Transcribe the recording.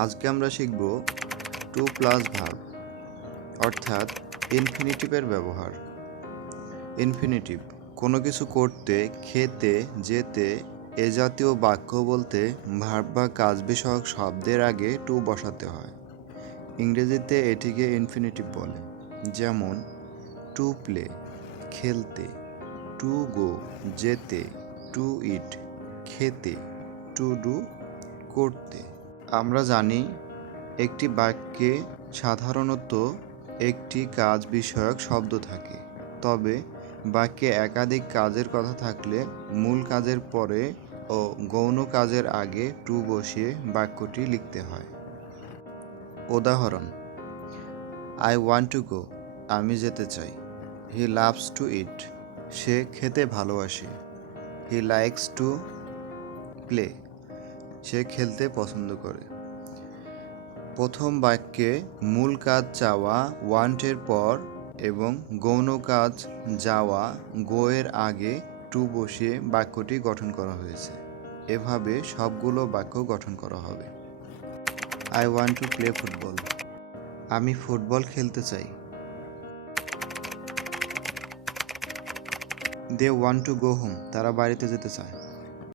আজকে আমরা শিখব টু প্লাস ভার্ব অর্থাৎ ইনফিনিটিভের ব্যবহার। ইনফিনিটিভ কোনো কিছু করতে, খেতে, যেতে এ জাতীয় বাক্য বলতে ভার্ব বা কাজ বিষয়ক শব্দের আগে টু বসাতে হয়। ইংরেজিতে এটিকে ইনফিনিটিভ বলে। যেমন টু প্লে খেলতে, টু গো যেতে, টু ইট খেতে, টু ডু করতে। আমরা জানি একটি বাক্যে সাধারণত একটি কাজ বিষয়ক শব্দ থাকে, তবে বাক্যে একাধিক কাজের কথা থাকলে মূল কাজের পরে ও গৌণ কাজের আগে টু বসিয়ে বাক্যটি লিখতে হয়। উদাহরণ: আই ওয়ান্ট টু গো আমি যেতে চাই। হি লাভস টু ইট সে খেতে ভালোবাসে। হি লাইকস টু প্লে সে খেলতে পছন্দ করে। প্রথম বাক্যে মূল কাজ চাওয়া ওয়ান্টের পর এবং গৌণ কাজ যাওয়া গো এর আগে টু বসিয়ে বাক্যটি গঠন করা হয়েছে। এভাবে সবগুলো বাক্য গঠন করা হবে। I want to play football আমি ফুটবল খেলতে চাই। They want to go home তারা বাড়িতে যেতে চায়।